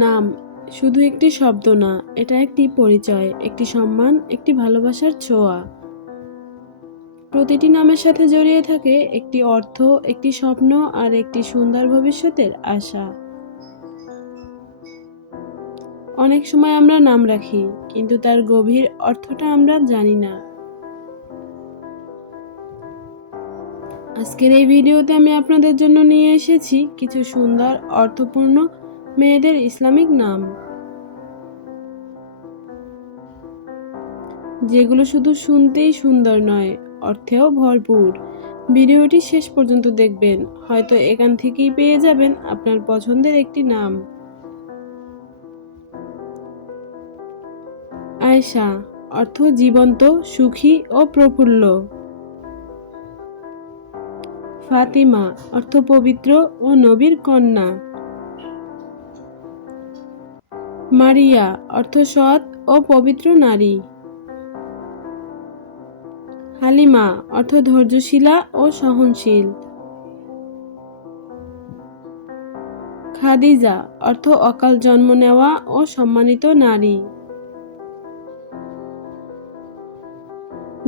নাম শুধু একটি শব্দ না, এটা একটি পরিচয়, একটি সম্মান, একটি ভালোবাসার ছোঁয়া। প্রতিটি নামের সাথে জড়িয়ে থাকে একটি অর্থ, একটি স্বপ্ন আর একটি সুন্দর ভবিষ্যতের আশা। অনেক সময় আমরা নাম রাখি, কিন্তু তার গভীর অর্থটা আমরা জানি না। আজকের এই ভিডিওতে আমি আপনাদের জন্য নিয়ে এসেছি কিছু সুন্দর অর্থপূর্ণ মেয়েদের ইসলামিক নাম, যেগুলো শুধু শুনতেই সুন্দর নয়, অর্থেও ভরপুর। ভিডিওটি শেষ পর্যন্ত দেখবেন, হয়তো এখান থেকেই পেয়ে যাবেন আপনার পছন্দের একটি নাম। আয়েশা অর্থ জীবন্ত, সুখী ও প্রফুল্ল। ফাতিমা অর্থ পবিত্র ও নবীর কন্যা। মারিয়া অর্থ সৎ ও পবিত্র নারী। হালিমা অর্থ ধৈর্যশীলা ও সহনশীল। খাদিজা অর্থ অকাল জন্ম নেওয়া ও সম্মানিত নারী।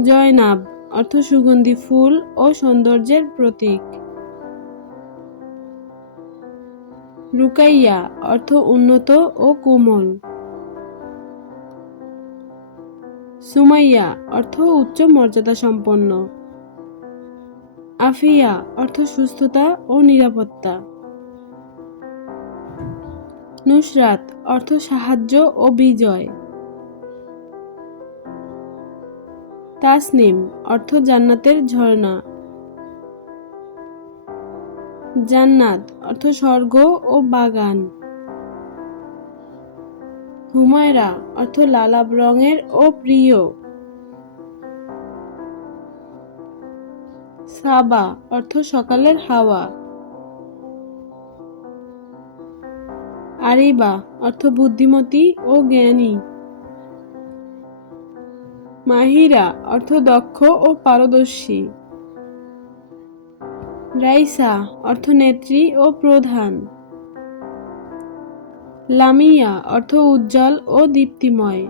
জয়নাব অর্থ সুগন্ধি ফুল ও সৌন্দর্যের প্রতীক। রুকাইয়া অর্থ উন্নত ও কোমল। সুমাইয়া অর্থ উচ্চ মর্যাদা সম্পন্ন। আফিয়া অর্থ সুস্থতা ও নিরাপত্তা। নুসরাত অর্থ সাহায্য ও বিজয়। তাসনিম অর্থ জান্নাতের ঝর্ণা। জান্নাত অর্থ স্বর্গ ও বাগান। হুমায়রা অর্থ লালাব রঙের ও প্রিয়। সাবা অর্থ সকালের হাওয়া। আরিবা অর্থ বুদ্ধিমতী ও জ্ঞানী। মাহিরা অর্থ দক্ষ ও পারদর্শী। রাইসা অর্থ নেত্রী ও প্রধান। লামিয়া অর্থ উজ্জ্বল ও দীপ্তিময়।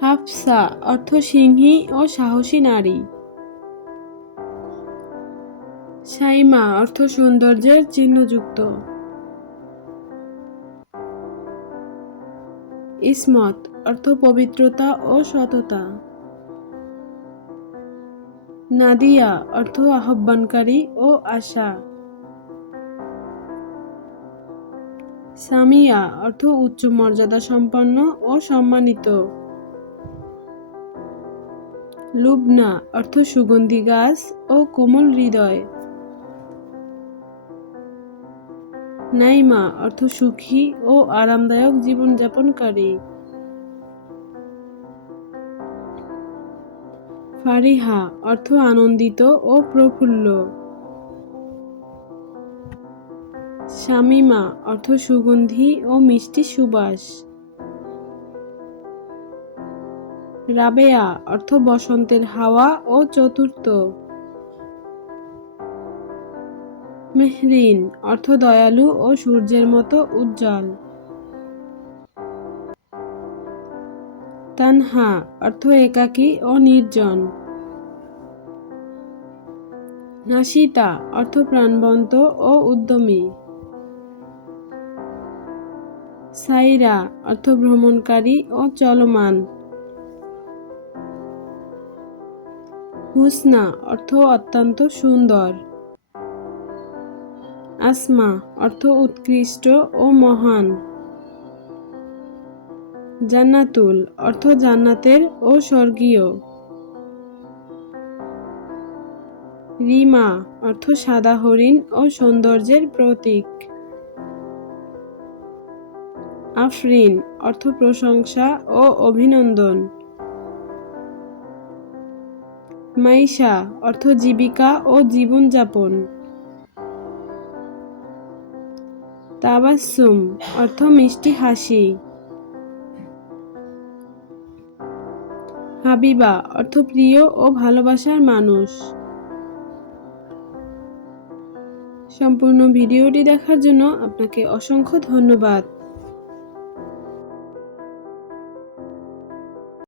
হাফসা অর্থ সিংহী ও সাহসী নারী। সাইমা অর্থ সৌন্দর্যের চিহ্নযুক্ত। ইসমত অর্থ পবিত্রতা ও সততা। নাদিয়া অর্থ আহ্বানকারী ও আশা। সামিয়া অর্থ উচ্চ মর্যাদা সম্পন্ন ও সম্মানিত। লুবনা অর্থ সুগন্ধি গাছ ও কোমল হৃদয়। নাইমা অর্থ সুখী ও আরামদায়ক জীবনযাপনকারী। ফারিহা অর্থ আনন্দিত ও প্রফুল্ল। শামিমা অর্থ সুগন্ধি ও মিষ্টি সুবাস। রাবেয়া অর্থ বসন্তের হাওয়া ও চতুর্থ। মেহরিন অর্থ দয়ালু ও সূর্যের মতো উজ্জ্বল। তানহা অর্থ একাকী ও নির্জন। নাশিতা অর্থ প্রাণবন্ত ও উদ্যমী। সাইরা অর্থ ভ্রমণকারী ও চলমান। হুসনা অর্থ অত্যন্ত সুন্দর। আসমা অর্থ উৎকৃষ্ট ও মহান। জান্নাতুল অর্থ জান্নাতের ও স্বর্গীয়। রিমা অর্থ সাদা হরিণ ও সৌন্দর্যের প্রতীক। আফরিন অর্থ প্রশংসা ও অভিনন্দন। মাইশা অর্থ জীবিকা ও জীবনযাপন। তাবাসসুম অর্থ মিষ্টি হাসি। হাবিবা অর্থ প্রিয় ও ভালোবাসার মানুষ। সম্পূর্ণ ভিডিওটি দেখার জন্য আপনাকে অসংখ্য ধন্যবাদ।